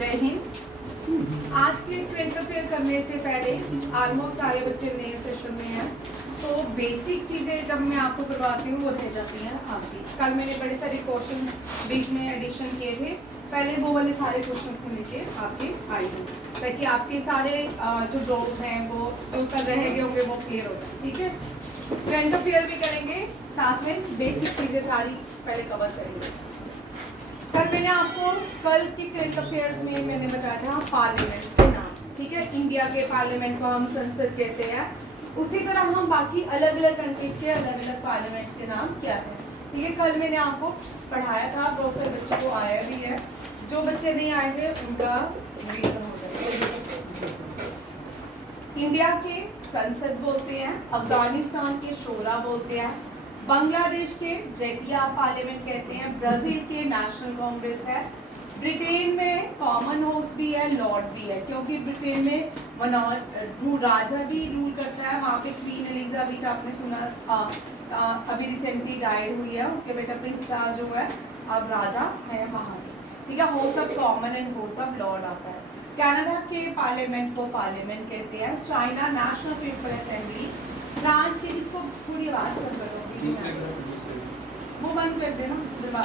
जय हिंद। आज के करंट अफेयर करने से पहले ऑलमोस्ट सारे बच्चे नए सेशन में हैं, तो बेसिक चीज़ें जब मैं आपको करवाती हूँ वो रह जाती हैं आपकी। कल मैंने बड़े सारे क्वेश्चन बीच में एडिशन किए थे, पहले वो वाले सारे क्वेश्चन को लेके आपके आई हूँ, ताकि आपके सारे जो डाउट हैं वो जो कल रह गए होंगे वो क्लियर हो जाए। ठीक है, करंट अफेयर भी करेंगे, साथ में बेसिक चीज़ें सारी पहले कवर करेंगे। कल मैंने आपको कल के करंट अफेयर्स में मैंने बताया था पार्लियामेंट्स के नाम। ठीक है, इंडिया के पार्लियामेंट को हम संसद कहते हैं, उसी तरह हम बाकी अलग अलग कंट्रीज के अलग अलग पार्लियामेंट्स के नाम क्या है। ठीक है, कल मैंने आपको पढ़ाया था, बहुत सारे बच्चों को आया भी है, जो बच्चे नहीं आए थे उनका रीजन हो जाएगा। इंडिया के संसद बोलते हैं, अफगानिस्तान के शोरा बोलते हैं, बांग्लादेश के जेटिया पार्लियामेंट कहते हैं, ब्राजील के नेशनल कांग्रेस है, ब्रिटेन में कॉमन हाउस भी है, लॉर्ड भी है, क्योंकि ब्रिटेन में राजा भी रूल करता है। वहाँ पे क्वीन एलिजाबेथ आपने सुना अभी रिसेंटली डाइड हुई है, उसके बेटा प्रिंस चार्ल्स जो है अब राजा है वहाँ के। ठीक है, house of common and house of Lord आता है। कनाडा के पार्लियामेंट को पार्लियामेंट कहते हैं, China national people assembly, France की, इसको थोड़ी आवाज कर दो, वो बंद कर देना।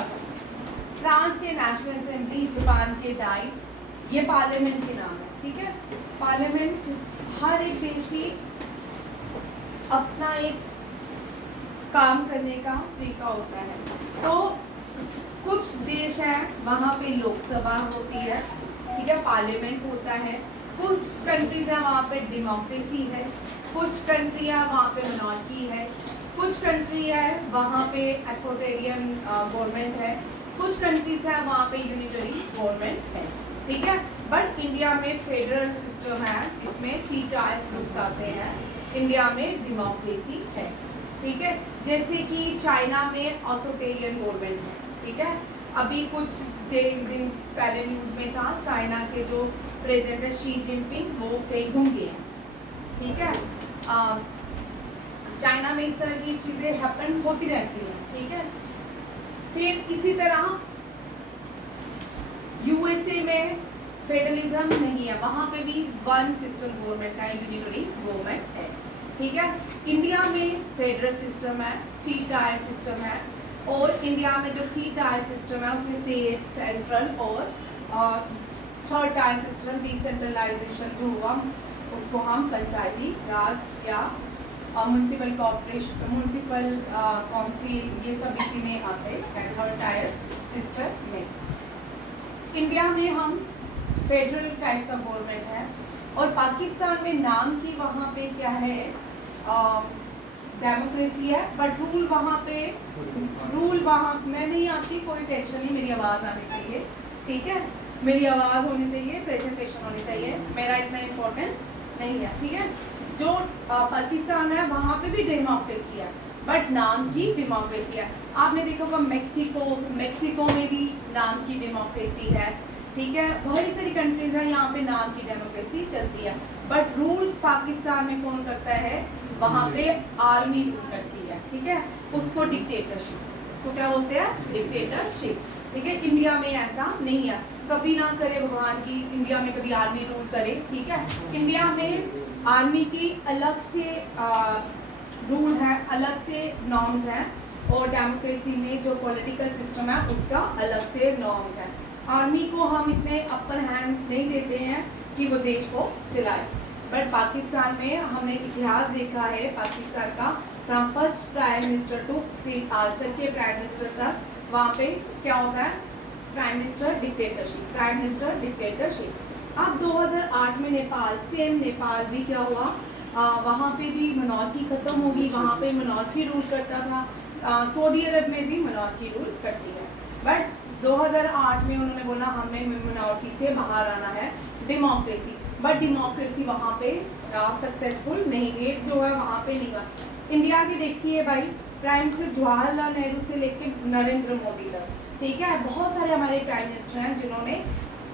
फ्रांस के नेशनल असेंबली, जापान के डाई, ये पार्लियामेंट के नाम है। ठीक है, पार्लियामेंट हर एक देश की अपना एक काम करने का तरीका होता है। तो कुछ देश हैं वहाँ पे लोकसभा होती है, ठीक है, पार्लियामेंट होता है। कुछ कंट्रीज हैं वहाँ पे डेमोक्रेसी है, कुछ कंट्री है वहाँ पे मोनार्की है, कुछ कंट्री है वहाँ पे अथॉरिटेरियन गवर्नमेंट है, कुछ कंट्रीज है वहाँ पे यूनिटरी गवर्नमेंट है। ठीक है, बट इंडिया में फेडरल सिस्टम है, इसमें 3 टाइप्स ग्रुप्स आते हैं। इंडिया में डेमोक्रेसी है, ठीक है, जैसे कि चाइना में अथॉरिटेरियन गवर्नमेंट है। ठीक है, अभी कुछ दिन पहले न्यूज़ में था, चाइना के जो प्रेसिडेंट है शी जिनपिंग, वो कहीं घूम गए हैं। ठीक है, चाइना में इस तरह की चीज़ें हैपन होती रहती हैं। ठीक है, फिर इसी तरह यूएसए में फेडरलिज्म नहीं है, वहाँ पे भी वन सिस्टम गवर्नमेंट है, यूनिटरी गवर्नमेंट है। ठीक है, इंडिया में फेडरल सिस्टम है, 3 टायर सिस्टम है, और इंडिया में जो 3 टायर सिस्टम है उसमें स्टेट, सेंट्रल और 3rd टायर सिस्टम डिसेंट्रलाइजेशन जो हुआ उसको हम पंचायती राज या म्यूनसिपल कॉर्पोरेशन, म्यूनसिपल काउंसिल, ये सब इसी में आते हैं 3rd टायर सिस्टम में। इंडिया में हम फेडरल टाइप्स ऑफ गवर्नमेंट है, और पाकिस्तान में नाम की वहाँ पे क्या है, डेमोक्रेसी है, बट रूल वहाँ मैं नहीं आती, कोई टेंशन नहीं, मेरी आवाज़ आनी चाहिए। ठीक है, मेरी आवाज़ होनी चाहिए, प्रेजेंटेशन होनी चाहिए, मेरा इतना इम्पोर्टेंट नहीं है। ठीक है, जो पाकिस्तान है वहाँ पे भी डेमोक्रेसी है, बट नाम की डेमोक्रेसी है। आपने देखा होगा मेक्सिको में भी नाम की डेमोक्रेसी है। ठीक है, बहुत सारी कंट्रीज है यहाँ पे नाम की डेमोक्रेसी चलती है, बट रूल पाकिस्तान में कौन करता है, वहाँ पे आर्मी रूल करती है। ठीक है, उसको डिक्टेटरशिप, उसको क्या बोलते हैं, डिक्टेटरशिप। ठीक है, इंडिया में ऐसा नहीं है, कभी ना करे भगवान की इंडिया में कभी आर्मी रूल करे। ठीक है, इंडिया में आर्मी की अलग से रूल है, अलग से नॉर्म्स हैं, और डेमोक्रेसी में जो पॉलिटिकल सिस्टम है उसका अलग से नॉर्म्स हैं। आर्मी को हम इतने अपर हैंड नहीं देते हैं कि वो देश को चलाए, बट पाकिस्तान में हमने इतिहास देखा है पाकिस्तान का, from first prime minister to फिर आज तक के प्राइम मिनिस्टर तक, वहाँ पे क्या होता है, prime minister dictatorship, prime minister dictatorship. अब 2008 में नेपाल भी क्या हुआ, वहाँ पे भी मोनार्की खत्म होगी, वहाँ पे मोनार्की रूल करता था। सऊदी अरब में भी मोनार्की रूल करती है, बट 2008 में उन्होंने बोला हमने मोनार्की से बाहर आना है, डेमोक्रेसी, बट डेमोक्रेसी वहाँ पे सक्सेसफुल नहीं, रेट जो है वहाँ पे नहीं हुआ। इंडिया की देखिए भाई, प्राइम मिनिस्टर जवाहरलाल नेहरू से लेके नरेंद्र मोदी तक, ठीक है, बहुत सारे हमारे प्राइम मिनिस्टर हैं जिन्होंने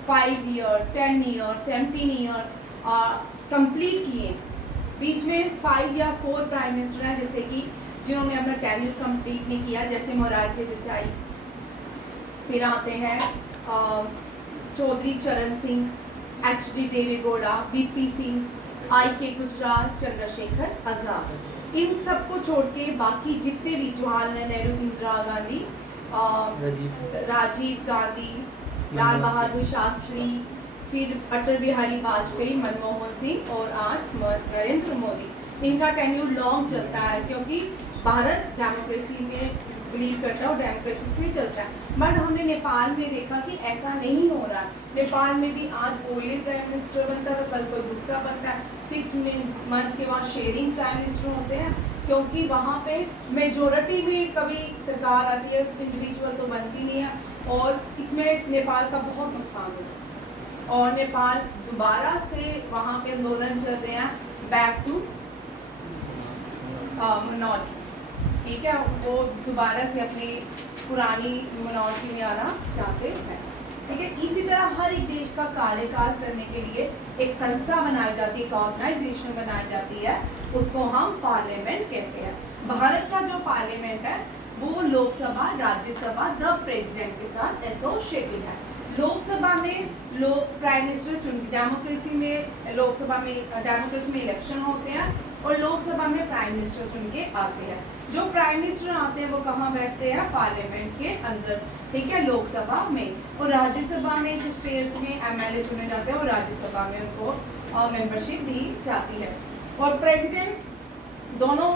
5 ईयर, 10 ईयर, 17 ईयर्स कंप्लीट किए। बीच में 5 या 4 प्राइम मिनिस्टर हैं जैसे कि जिन्होंने अपना टेन्योर कंप्लीट नहीं किया, जैसे मोरारजी देसाई। फिर आते हैं चौधरी चरण Singh, HD Deve Gowda, VP Singh, IK Gujral, Chandrashekhar Azad, इन सबको छोड़ के बाकी जितने भी जवाहरलाल नेहरू, इंदिरा गांधी, राजीव गांधी, लाल बहादुर शास्त्री, फिर अटल बिहारी वाजपेयी, मनमोहन सिंह और आज नरेंद्र मोदी, इनका टेन्यूर लॉन्ग चलता है क्योंकि भारत डेमोक्रेसी में बिलीव करता है और डेमोक्रेसी से चलता है। बट हमने नेपाल में देखा कि ऐसा नहीं हो रहा। नेपाल में भी आज ओली प्राइम मिनिस्टर बनता है, कल कोई दूसरा बनता है, 6 मंथ के बाद शेयरिंग प्राइम मिनिस्टर होते हैं, क्योंकि वहाँ पे मेजोरिटी में कभी सरकार आती है, इंडिविजुअल तो बनती नहीं है, और इसमें नेपाल का बहुत नुकसान होता है। और नेपाल दोबारा से वहाँ पे आंदोलन चल रहे हैं, बैक टू मिनॉरिटी, ठीक है, वो दोबारा से अपनी पुरानी मिनॉरिटी में आना चाहते हैं, ठीक है। इसी तरह हर एक देश का कार्यकाल करने के लिए एक संस्था बनाई जाती है, एक ऑर्गेनाइजेशन बनाई जाती है, उसको हम पार्लियामेंट कहते हैं। भारत का जो पार्लियामेंट है वो लोकसभा, राज्यसभा, द प्रेसिडेंट के साथ एसोसिएटेड है। लोकसभा में लोग प्राइम मिनिस्टर चुन, डेमोक्रेसी में लोकसभा में डेमोक्रेसी में इलेक्शन होते हैं और लोकसभा में प्राइम मिनिस्टर चुन के आते हैं। जो प्राइम मिनिस्टर आते हैं वो कहाँ बैठते हैं? पार्लियामेंट के अंदर, ठीक है, लोकसभा में। और राज्यसभा में जो स्टेट्स में MLA चुने जाते हैं और राज्यसभा में उनको मेंबरशिप दी जाती है। और प्रेसिडेंट दोनों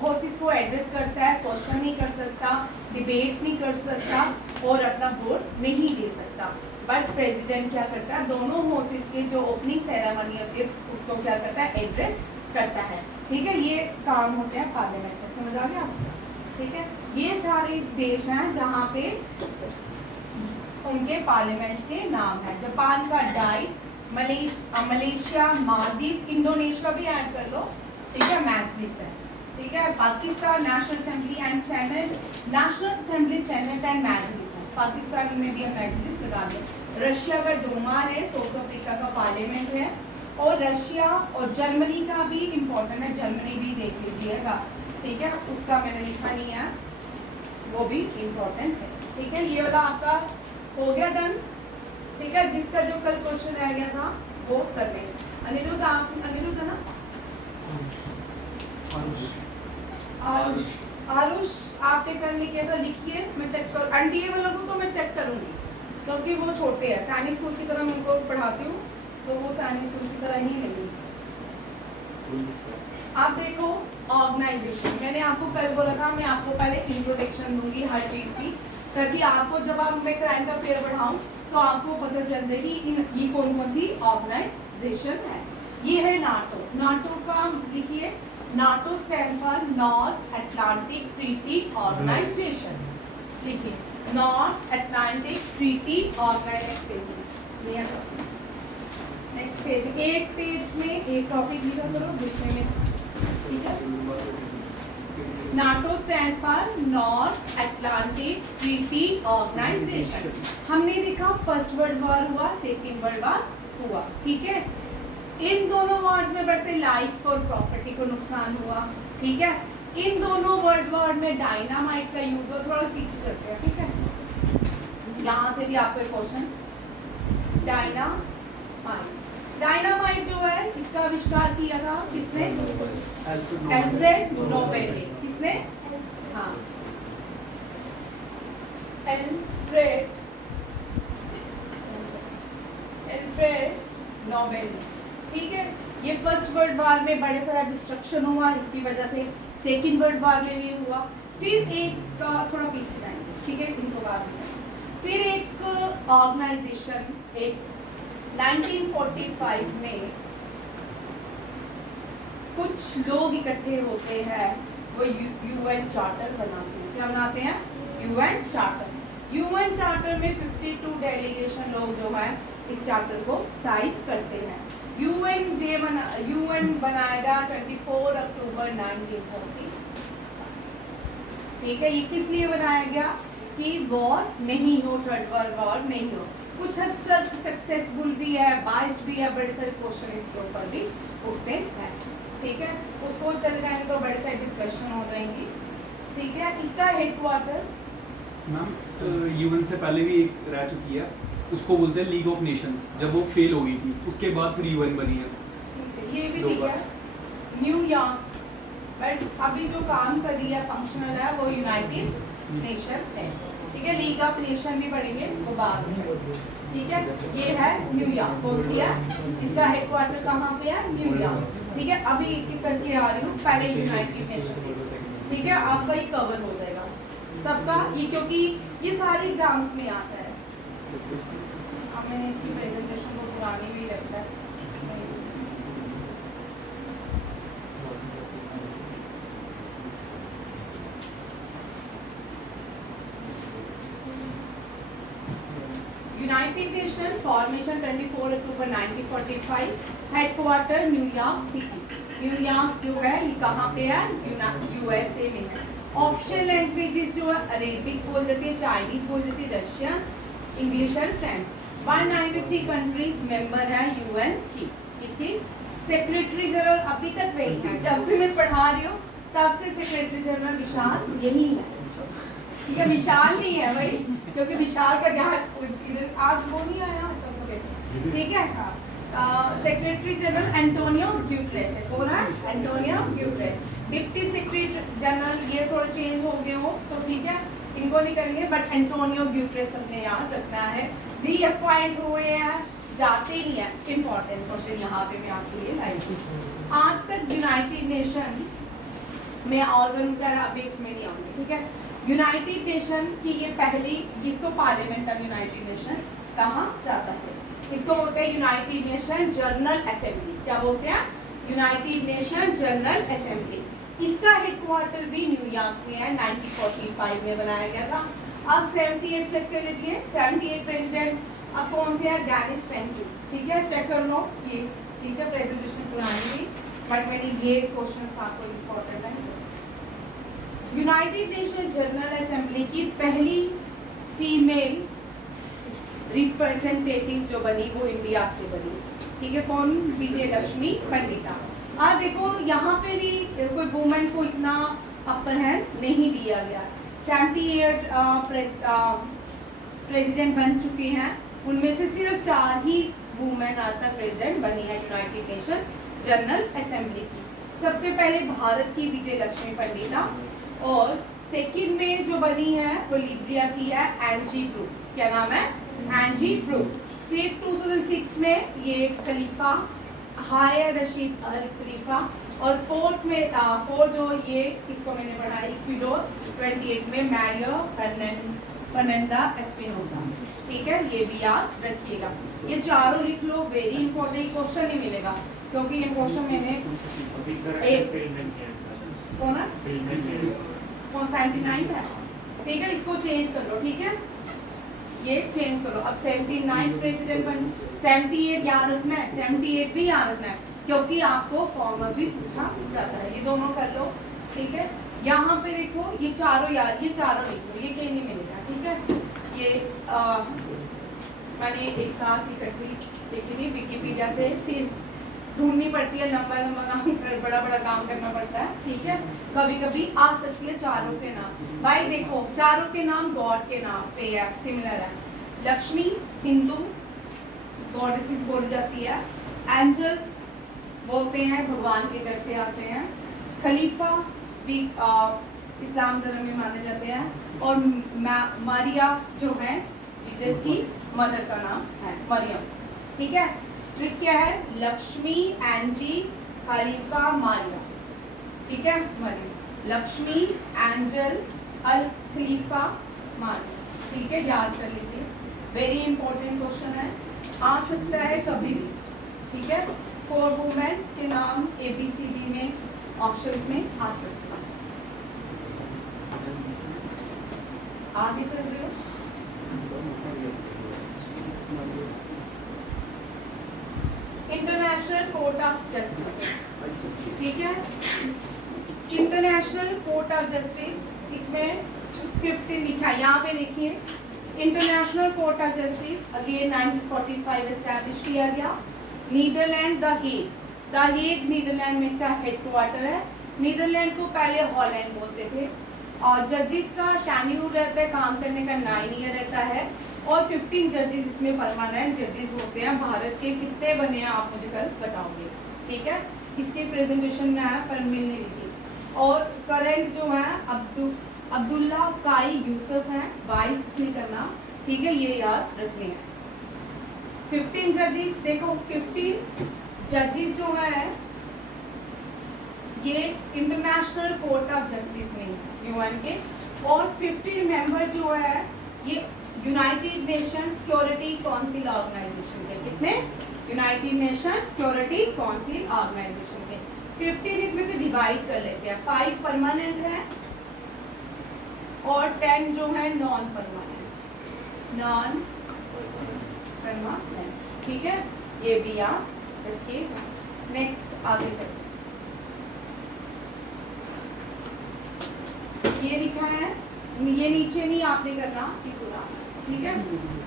हाउसेस को एड्रेस करता है, क्वेश्चन नहीं कर सकता, डिबेट नहीं कर सकता और अपना वोट नहीं दे सकता। बट प्रेसिडेंट क्या करता है? दोनों हाउसेस के जो ओपनिंग सेरेमनी होती है उसको क्या करता है? एड्रेस करता है, ठीक है। ये काम होते हैं पार्लियामेंट में, समझ आ गया, ठीक है। ये सारे देश हैं जहाँ पे उनके पार्लियामेंट के नाम है। जापान का डाई, मलेशिया, मालदीव, इंडोनेशिया भी ऐड कर लो, ठीक है, मैजलिस है, ठीक है। Pakistan national assembly and senate, national assembly, senate and Majlis है, पाकिस्तान में भी हम मैजलिस लगा दें। रशिया का डूमा है, साउथ अफ्रीका का पार्लियामेंट है, और रशिया और जर्मनी का भी इम्पोर्टेंट है, जर्मनी भी देख लीजिएगा, ठीक है, उसका मैंने लिखा नहीं है, वो भी इम्पोर्टेंट है, ठीक है। ये वाला आपका हो गया डन, ठीक है। जिसका जो कल क्वेश्चन रह गया था वो कर लें। अनिरुद्ध, आप अनिरुद्ध है ना? आरुष आपने कल लिखा था, लिखिए, मैं चेक कर, NDA वालों को तो मैं चेक करूंगी क्योंकि वो छोटे हैं, सैनिक स्कूल की तरह मैं उनको पढ़ाती हूँ, तो वो सैनिक स्कूल की तरह ही नहीं। आप देखो ऑर्गेनाइजेशन, मैंने आपको कल बोला था मैं आपको पहले इंट्रोडक्शन दूंगी हर चीज़ की, ताकि आपको जब आप मैं करंट अफेयर पढ़ाऊँ तो आपको पता चल जाए कि ये कौन कौन सी ऑर्गेनाइजेशन है। ये है नाटो। नाटो का लिखिए, NATO stand for North Atlantic Treaty Organisation, लिखिए, North Atlantic Treaty Organisation. Next page, एक पेज में एक टॉपिक लिखा करो, दूसरे में, ठीक है। NATO stand for North Atlantic Treaty Organisation. हमने देखा फर्स्ट वर्ल्ड वॉर हुआ, सेकेंड वर्ल्ड वॉर हुआ, ठीक है। इन दोनों वॉर्स में बढ़ते लाइफ और प्रॉपर्टी को नुकसान हुआ, ठीक है। इन दोनों वर्ल्ड वॉर में डायनामाइट का यूज हो, थोड़ा पीछे चलते हैं, ठीक है। यहाँ से भी आपको एक क्वेश्चन, डायनामाइट जो है इसका आविष्कार किया था किसने? एल्फ्रेड नोबेल ने। किसने? हाँ, एल्फ्रेड नोबेल ने, ठीक है। ये फर्स्ट वर्ल्ड वॉर में बड़े सारा डिस्ट्रक्शन हुआ, इसकी वजह से सेकेंड वर्ल्ड वॉर में भी हुआ। फिर एक थोड़ा पीछे जाएंगे, ठीक है, इनको बाद में। फिर एक ऑर्गेनाइजेशन, एक 1945 में कुछ लोग इकट्ठे होते हैं, वो UN चार्टर बनाते हैं। क्या बनाते हैं? UN charter. UN चार्टर में 52 डेलीगेशन लोग जो है इस चार्टर को साइन करते हैं। UN बनाएगा 24 अक्टूबर 1940, ठीक है। ये किस लिए बनाया गया? कि वॉर नहीं हो, थर्ड वर्ल्ड वॉर नहीं हो। कुछ हद तक सक्सेसफुल भी है, बाइस्ड भी है, बड़े सारे क्वेश्चन इसके ऊपर भी उठते हैं, ठीक है। उसको चले जाएंगे तो बड़े सारे डिस्कशन हो जाएंगी, ठीक है। इसका हेडक्वार्टर मैम UN से पहले भी एक रह चुकी है, उसको बोलते हैं लीग ऑफ नेशंस, जब वो फेल हो गई थी उसके बाद फिर यूएन बनी है। ये भी ठीक है, न्यूयॉर्क, बट अभी जो काम कर रही है फंक्शनल है वो यूनाइटेड नेशन है, ठीक है। लीग ऑफ नेशन भी पढ़ेंगे वो बाद में, ठीक है। ये है न्यूयॉर्क, कौन सी है, इसका हेडक्वार्टर कहाँ पे है, न्यूयॉर्क, ठीक है। अभी एक एक करके आ रही हूँ, पहले यूनाइटेड नेशन, ठीक है, आपका ये कवर हो जाएगा सबका ये, क्योंकि ये सारे एग्जाम्स में आता है। अब मैंने इसकी प्रेजेंटेशन को पुरानी भी रखा है। यूनाइटेड नेशन फॉर्मेशन 24 अक्टूबर 1945, हेडक्वार्टर न्यूयॉर्क सिटी। न्यूयॉर्क जो है ये कहाँ पे है, यूएसए में है। ऑफिशियल लैंग्वेजेस जो है अरेबिक बोल देते हैं, चाइनीज बोल देते हैं, Russian, English and French. 193 countries member है यूएन की। इसकी सेक्रेटरी जनरल अभी तक वही है, जब से मैं पढ़ा रही हूँ तब से सेक्रेटरी जनरल विशाल यही है, ठीक है। विशाल नहीं है भाई, क्योंकि विशाल का ध्यान इधर आज वो नहीं आया, अच्छा उसको बैठे, ठीक है। सेक्रेटरी जनरल एंटोनियो ग्यूटेरेस है, कौन है, Antonio Guterres. Deputy secretary general ये थोड़े चेंज हो गए हो तो ठीक है, इनको नहीं करेंगे, बट एंटोनियो ग्यूटेरेस हमने याद रखना है। रीअपॉइंट हुए हैं, जाते ही है, इंपॉर्टेंट क्वेश्चन यहाँ पे मैं आपके लिए लाई हूँ। आज तक यूनाइटेड नेशन में ऑर्गन का अभी इसमें नहीं आऊंगी, ठीक है। यूनाइटेड नेशन की ये पहली, इसको पार्लियामेंट ऑफ यूनाइटेड नेशन कहा जाता है, इसको बोलते हैं यूनाइटेड नेशन जनरल असेंबली। क्या बोलते हैं, यूनाइटेड नेशन जनरल असेंबली। इसका हेडक्वार्टर भी न्यूयॉर्क में है, 1945 में बनाया गया था। अब 78 चेक कर लीजिए, 78 प्रेसिडेंट अब कौन से है, डेनिस फ्रैंकिस, ठीक है, चेक कर लो ये, ठीक है। प्रेजेंटेशन पुरानी थी बट मैंने ये क्वेश्चन आपको इम्पोर्टेंट है। यूनाइटेड नेशन जनरल असेंबली की पहली फीमेल रिप्रेजेंटेटिव जो बनी वो इंडिया से बनी, ठीक है। कौन, विजय लक्ष्मी पंडिता। अब देखो यहाँ पे भी कोई वुमेन को इतना अपर हैंड नहीं दिया गया। 78 प्रेसिडेंट बन चुके हैं, उनमें से सिर्फ 4 ही वुमेन आज तक प्रेसिडेंट बनी है यूनाइटेड नेशन जनरल असेंबली की। सबसे पहले भारत की विजय लक्ष्मी पंडिता, और सेकंड में जो बनी है वो लीबिया की है, एंजी ब्रूक। क्या नाम है, एंजी ब्रूक। फिर 2006 में ये खलीफा हायर रशीद अल खलीफा, और फोर्थ जो ये इसको मैंने पढ़ा है इक्वाडोर 28 में मैरियो फर्नांडा एस्पिनोसा, ठीक है। ये भी याद रखिएगा, ये चारों लिख लो, वेरी इंपॉर्टेंट क्वेश्चन ही मिलेगा, क्योंकि ये क्वेश्चन मैंने कौन है, कौन 79 है, ठीक है। इसको चेंज कर लो, ठीक है, ये चेंज करो। अब 79 प्रेसिडेंट बन, 78 याद रखना है, 78 भी याद रखना है, क्योंकि आपको फॉर्म में भी पूछा जाता है। ये दोनों कर लो, ठीक है। यहाँ पे देखो ये चारों याद, ये चारों लिख लो, ये कहीं नहीं मिलेगा, ठीक है। ये मैंने एक साथ इकट्ठी लिखी थी विकिपीडिया से, फिर ढूंढनी पड़ती है, लंबा लंबा काम, बड़ा बड़ा काम करना पड़ता है, ठीक है। कभी कभी आ सकती है चारों के नाम। भाई देखो चारों के नाम गॉड के नाम पे है, सिमिलर है। लक्ष्मी हिंदू गॉडेसेस बोली जाती है, एंजल्स बोलते हैं भगवान के घर से आते हैं, खलीफा भी इस्लाम धर्म में माने जाते हैं, और मारिया जो है जीसस की मदर का नाम है मरियम, ठीक है। ट्रिक क्या है, लक्ष्मी एंजी खलीफा मारिया, ठीक है। मरियम, लक्ष्मी एंजल अल खलीफा मारिया, ठीक है, याद कर लीजिए, वेरी इंपॉर्टेंट क्वेश्चन है, आ सकता है कभी भी, ठीक है। 4 वुमेन्स के नाम ABCD में ऑप्शंस में आ सकते हैं। आगे चल रहे हो, इंटरनेशनल कोर्ट ऑफ जस्टिस, ठीक है। इंटरनेशनल कोर्ट ऑफ जस्टिस, इसमें 15 लिखा है, यहाँ पे देखिए, international court of justice again 1945 establish किया गया। नीदरलैंड द हेग नीदरलैंड में इसका हेडक्वार्टर है। नीदरलैंड को पहले हॉलैंड बोलते थे, और जजेस का टेन्यूर रहता है, काम करने का 9 ईयर रहता है। और 15 जजेस इसमें परमानेंट जजेस होते हैं। भारत के कितने बने हैं आप मुझे कल बताओगे, ठीक है। इसके प्रेजेंटेशन में है पर मिल नहीं रही। और करंट जो है अब्दुल्ला काई यूसुफ हैं, वाइस नहीं करना, ठीक है, ये याद रखने हैं। 15 जजेस, देखो 15 जजेस जो है ये इंटरनेशनल कोर्ट ऑफ जस्टिस में यूएन के, और 15 मेंबर जो है ये united nation security council organization के। कितने? United nation security council organization के 15 इसमें से डिवाइड कर लेते हैं। 5 परमानेंट है और 10 जो है नॉन परमानेंट, ठीक है, ये भी याद रखिएगा। नेक्स्ट आगे चलते, ये लिखा है, ये नीचे नहीं आपने करना कि पूरा, ठीक है,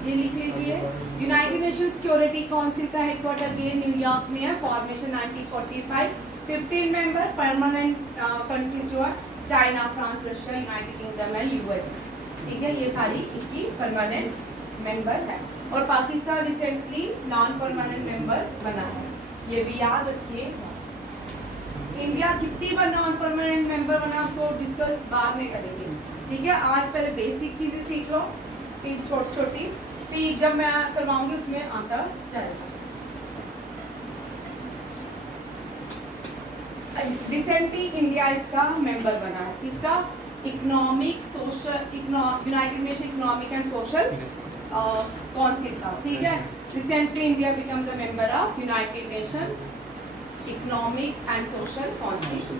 ये लिख लीजिए। यूनाइटेड नेशन सिक्योरिटी काउंसिल का हेडक्वार्टर ये न्यूयॉर्क में है, फॉर्मेशन 1945। 15 मेंबर परमानेंट कंट्रीज जो है China, France, Russia, United kingdom and US, ठीक है, ये सारी इसकी परमानेंट मेंबर है। और Pakistan recently non permanent member बना है, ये भी याद रखिए। इंडिया कितनी बार नॉन परमानेंट मेंबर बना तो डिस्कस बाद में करेंगे, ठीक है। आज पहले बेसिक चीजें सीख लो, फिर छोटी छोटी, फिर जब मैं करवाऊंगी उसमें आता जाएगा। रिसेंटली इंडिया इसका मेंबर बना है, इसका economic social United nation economic and social council का, ठीक है। Recently India become the member of United nation economic and social council.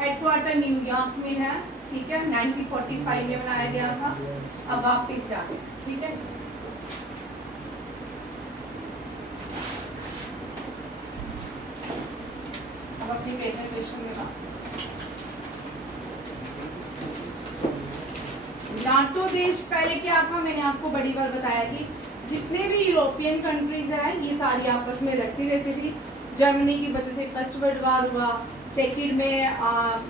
Headquarter New York में है, ठीक है, 1945 में बनाया गया था, अब वापिस जाए, ठीक है। अब अपनी प्रेजेंटेशन में वापस, नाटो देश पहले क्या था, मैंने आपको बड़ी बार बताया कि जितने भी यूरोपियन कंट्रीज हैं ये सारी आपस में लड़ती रहती थी। जर्मनी की वजह से फर्स्ट वर्ल्ड वार हुआ, सेकेंड में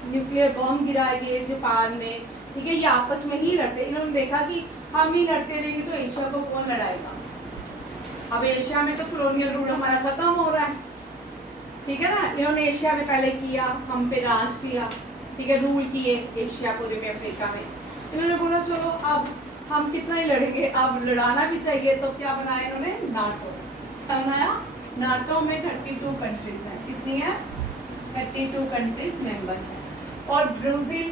न्यूक्लियर बॉम्ब गिराए गए जापान में, ठीक है, ये आपस में ही लड़ते। इन्होंने देखा कि हम ही लड़ते रहेंगे तो एशिया को कौन लड़ाएगा। अब एशिया में तो कॉलोनियल रूल हमारा खत्म हो रहा है, ठीक है ना। इन्होंने एशिया में पहले किया, हम पे राज किया, ठीक है, रूल किए एशिया पूरे में, अफ्रीका में। इन्होंने बोला चलो अब हम कितना ही लड़ेंगे, अब लड़ाना भी चाहिए, तो क्या बनाया इन्होंने, नाटो बनाया। नाटो में 32 कंट्रीज हैं, कितनी है, 32 कंट्रीज मेंबर हैं। और ब्राजील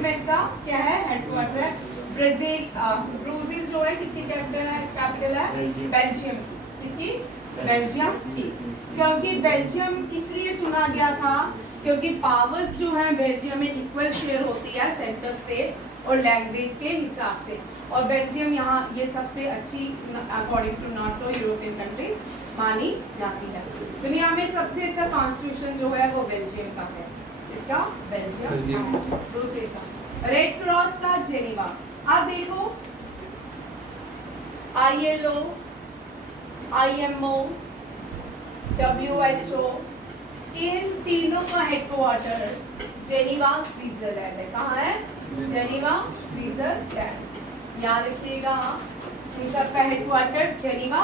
में इसका क्या है, हेडक्वार्टर है ब्राजील जो है किसकी कैपिटल है बेल्जियम की, किसकी, बेल्जियम की। क्योंकि बेल्जियम इसलिए चुना गया था क्योंकि पावर्स जो है बेल्जियम में इक्वल शेयर होती है सेंटर स्टेट और लैंग्वेज के हिसाब से, और बेल्जियम यहाँ ये सबसे अच्छी according to NATO European countries मानी जाती है। दुनिया में सबसे अच्छा कॉन्स्टिट्यूशन जो है वो बेल्जियम का है, इसका बेल्जियम ब्राजील का। रेड क्रॉस का जेनीवा, आप देखो ILO, IMO, WHO, इन तीनों का हेडक्वार्टर जेनीवा स्विट्जरलैंड है। कहाँ है, जेनीवा स्विट्जरलैंड, याद रखिएगा। इन सब का headquarter Geneva.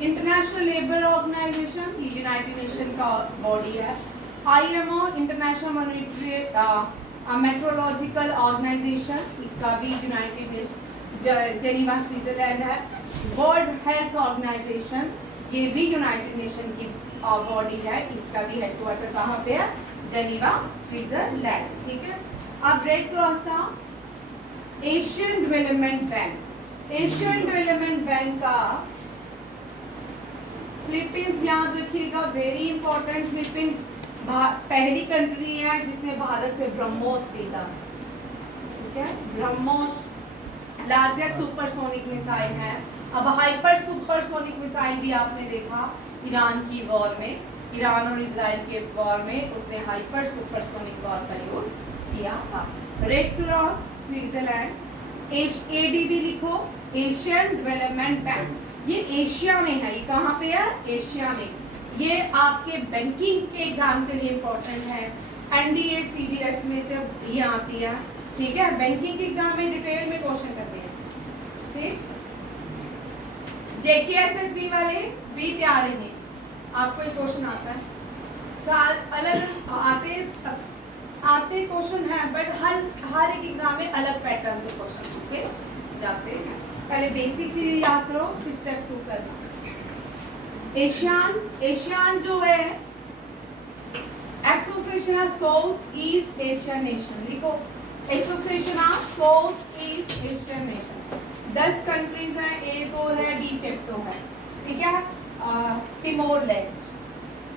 International labour organization ये यूनाइटेड नेशन का बॉडी है। IMO इंटरनेशनल मेट्रोलॉजिकल ऑर्गेनाइजेशन, इसका भी यूनाइटेड नेशन जेनीवा स्विट्जरलैंड है। वर्ल्ड हेल्थ ऑर्गेनाइजेशन ये भी यूनाइटेड नेशन की बॉडी है, इसका भी हेडक्वार्टर कहाँ पे है, जेनीवा स्विट्जरलैंड, ठीक है। अब रेड क्रॉस का Asian development bank, Asian development bank का फिलीपींस याद रखिएगा, वेरी इंपॉर्टेंट। फिलीपींस पहली कंट्री है जिसने भारत से ब्रह्मोस खरीदा, ठीक है। ब्रह्मोस लार्जेस्ट सुपरसोनिक मिसाइल है। अब हाइपर सुपरसोनिक मिसाइल भी आपने देखा ईरान की वॉर में, ईरान और इजराइल के वॉर में उसने हाइपर सुपरसोनिक वॉर का यूज किया था। रेड क्रॉस स्विट्जरलैंड, ADB लिखो, एशियन डेवलपमेंट बैंक, ये एशिया में है। ये कहाँ पे है, एशिया में। ये आपके बैंकिंग के एग्जाम के लिए इम्पोर्टेंट है। NDA CDS में से ये आती है। ठीक है, बैंकिंग के एग्जाम में डिटेल में क्वेश्चन करते हैं। ठीक, JKSSB वाले भी तैयार हैं, आपको एक क्वेश्चन आता है, साल अलग आते क्वेश्चन है, बट हर एक एग्जाम में अलग पैटर्न से क्वेश्चन पूछे जाते हैं। पहले बेसिक चीज याद करो, फिर स्टेप 2 करना। एशियान जो है association of South East Asian nation, लिखो association of South East Asian nation. 10 countries हैं, एक और है डी फैक्टो है, ठीक है, तिमोर लेस्ट।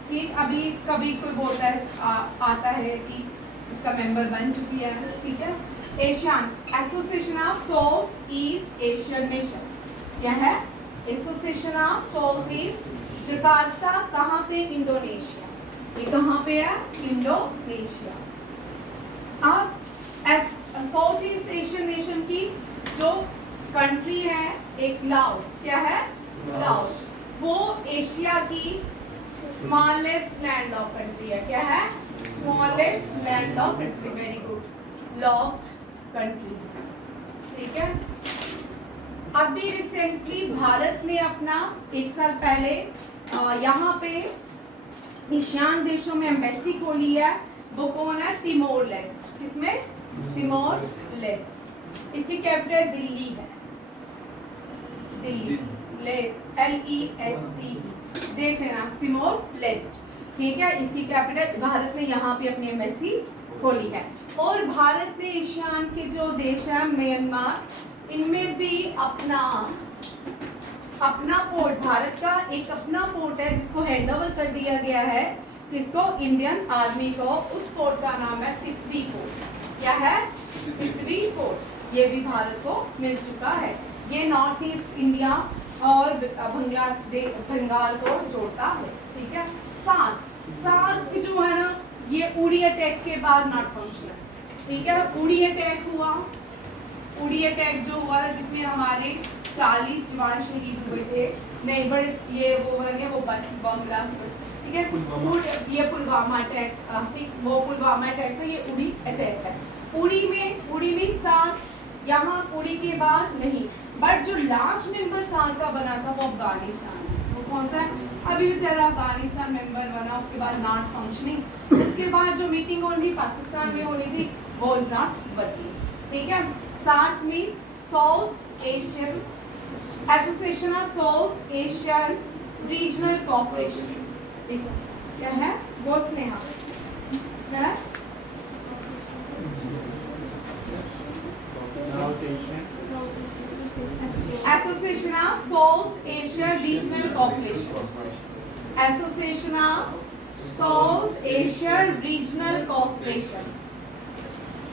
ठीक, अभी कभी कोई बोलता है आता है कि इसका मेंबर बन चुकी है, ठीक है। Asian association of South East Asian nation क्या है, association of South east. Jakarta कहाँ पे, इंडोनेशिया, ये कहाँ पे है, इंडोनेशिया। अब साउथ ईस्ट एशियन नेशन की जो कंट्री है, एक लाओस, क्या है, लाओस, वो एशिया की स्मॉलेस्ट लैंड लॉक कंट्री है, क्या है, smallest land lock country, very good, locked country, ठीक है। अभी रिसेंटली भारत ने अपना 1 साल पहले यहाँ पे ईशान देशों में एम्बेसी खोली है, वो कौन है, तिमोर लेस्ट, किसमें, तिमोर लेस्ट। इसकी कैपिटल दिल्ली है, दिल्ली, LESTE, देख लेना, तिमोर लेस्ट, ठीक है। इसकी कैपिटल, भारत ने यहाँ पे अपनी एम्बेसी खोली है। और भारत ने एशियान के जो देश है, म्यांमार, इनमें भी अपना पोर्ट, भारत का एक अपना पोर्ट है जिसको हैंड ओवर कर दिया गया है, किसको, इंडियन आर्मी को। उस पोर्ट का नाम है सितवी पोर्ट, क्या है, सितवी पोर्ट, ये भी भारत को मिल चुका है। ये नॉर्थ ईस्ट इंडिया और बंगाल को जोड़ता है, ठीक है। सार्क जो है ना, ये उड़ी अटैक के बाद नॉट फंक्शनल, ठीक है। उड़ी अटैक हुआ, उड़ी अटैक जो हुआ था जिसमें हमारे 40 जवान शहीद हुए थे, नहीं बड़े ये वो बने, वो बस बम ब्लास्ट, ठीक है, ये पुलवामा अटैक, ठीक, वो पुलवामा अटैक था, ये उड़ी अटैक है। उड़ी में सार्क, यहाँ उड़ी के बाद नहीं, बट जो लास्ट मेंबर सार्क का बना था वो अफगानिस्तान है। वो कौन सा है, अभी बेचारा अफगानिस्तान मेंबर बना, उसके बाद नॉट फंक्शनिंग, उसके बाद जो मीटिंग होनी थी पाकिस्तान में होनी थी, वो इज नॉट वर्किंग, ठीक है। SAARC means south Asian association of south Asian regional cooperation, ठीक है, क्या है, बोल स्नेहा, क्या है, association of south Asian regional cooperation, association of south Asian regional cooperation,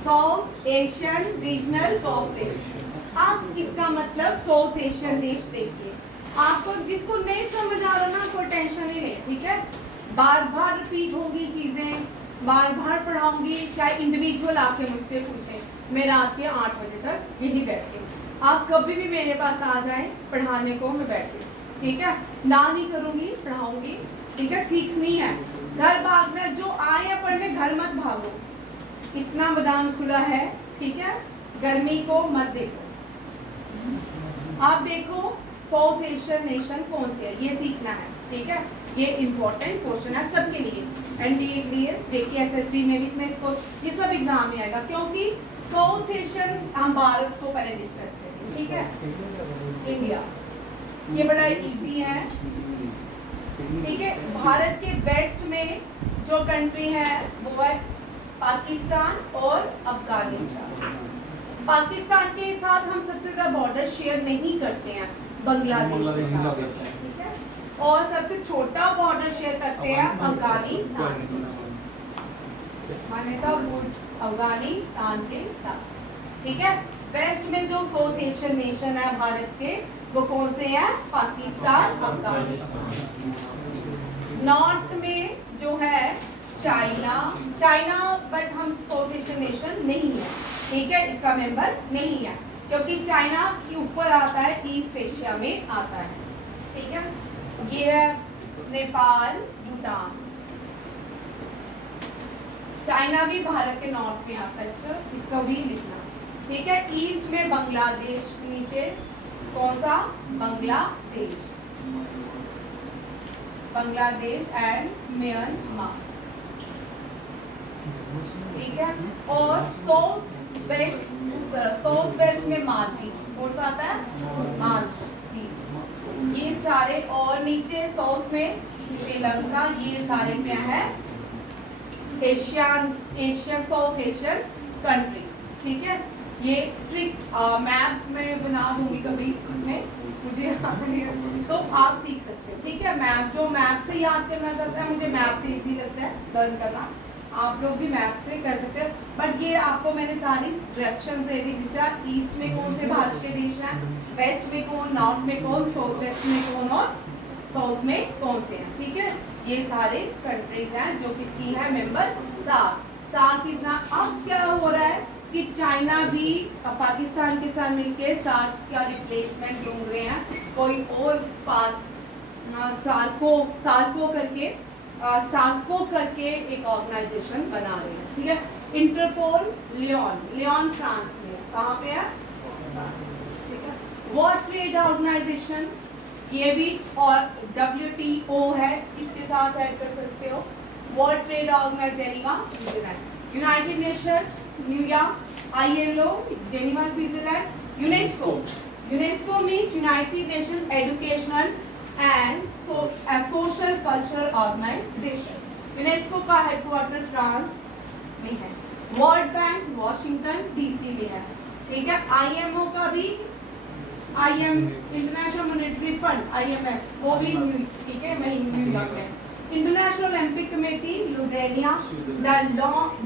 south Asian regional cooperation. आप इसका मतलब साउथ एशियन देश देखिए, आपको जिसको नहीं समझ आ रहा ना, कोई टेंशन ही नहीं, ठीक है। बार बार रिपीट होंगी चीजें, बार बार पढ़ाऊंगी, चाहे इंडिविजुअल आके मुझसे पूछे, मेरा आके 8 बजे तक यही बैठे, आप कभी भी मेरे पास आ जाएं पढ़ाने को, मैं बैठी, ठीक है, ना नहीं करूंगी, पढ़ाऊंगी, ठीक है। सीखनी है, घर भागना, जो आए पढ़ने घर मत भागो, इतना मैदान खुला है, ठीक है, गर्मी को मत देखो। आप देखो साउथ एशियन नेशन कौन से है, ये सीखना है, ठीक है। ये इंपॉर्टेंट क्वेश्चन है सबके लिए, एनडीए के लिए, JKSSB में भी इसमें ये सब एग्जाम में आएगा, क्योंकि साउथ एशियन हम भारत को पहले डिस्कस करेंगे, ठीक है। इंडिया ये बड़ा इजी है, ठीक है। भारत के वेस्ट में जो कंट्री है वो है पाकिस्तान और अफगानिस्तान। पाकिस्तान के साथ हम सबसे ज्यादा बॉर्डर शेयर नहीं करते हैं, बांग्लादेश के साथ, ठीक है। और सबसे छोटा बॉर्डर शेयर करते हैं अफगानिस्तान, माने का अफगानिस्तान के साथ, ठीक है। वेस्ट में जो साउथ एशियन नेशन है भारत के, वो कौन से हैं, पाकिस्तान, अफगानिस्तान। नॉर्थ में जो है चाइना, बट हम साउथ एशियन नेशन नहीं है, ठीक है, इसका मेंबर नहीं है, क्योंकि चाइना के ऊपर आता है, ईस्ट एशिया में आता है, ठीक है। ये है नेपाल, भूटान, चाइना भी भारत के नॉर्थ में आता है। अच्छा, इसका भी लिखना, ठीक है। ईस्ट में बांग्लादेश, नीचे कौन सा, बांग्लादेश, बांग्लादेश एंड म्यांमार, ठीक है। और साउथ वेस्ट, उस तरह साउथ वेस्ट में मालदीव्स, कौन सा आता है, मालदीव्स, ये सारे। और नीचे साउथ में श्रीलंका, ये सारे क्या है, एशिया साउथ एशियन कंट्रीज, ठीक है। ये ट्रिक मैप में बना दूंगी कभी, इसमें मुझे याद नहीं है, तो आप सीख सकते हो, ठीक है। मैप, जो मैप से याद करना चाहता है, मुझे मैप से इजी लगता है लर्न करना, आप लोग भी मैप से कर सकते हो। बट ये आपको मैंने सारी डायरेक्शन दे दी, जिस तरह ईस्ट में कौन से भारत के देश हैं, वेस्ट में कौन, नॉर्थ में कौन, साउथ वेस्ट में कौन और साउथ में कौन से हैं, ठीक है। ये सारे कंट्रीज हैं जो किसकी है, मेंबर सार्क इज ना। अब क्या हो रहा है कि चाइना भी पाकिस्तान के साथ मिलके सार्क का रिप्लेसमेंट ढूंढ रहे हैं, कोई और सार्को करके एक ऑर्गेनाइजेशन बना रहे हैं, ठीक है। इंटरपोल लियोन फ्रांस में, कहाँ पे है, ठीक है। वर्ल्ड ट्रेड ऑर्गेनाइजेशन, ये भी, और WTO है, इसके साथ ऐड कर सकते हो। World trade organization Geneva Switzerland, united nation न्यूयॉर्क, ILO Geneva Switzerland, UNESCO means united nation educational and social cultural organization. UNESCO का हेडक्वार्टर फ्रांस में है। वर्ल्ड बैंक वॉशिंगटन DC में है, ठीक है। IMO का भी, इंटरनेशनल मॉनेटरी फंड IMF, वो भी ठीक है, वही न्यूयॉर्क में। इंटरनेशनल ओलंपिक कमेटी लुज़ेनिया, the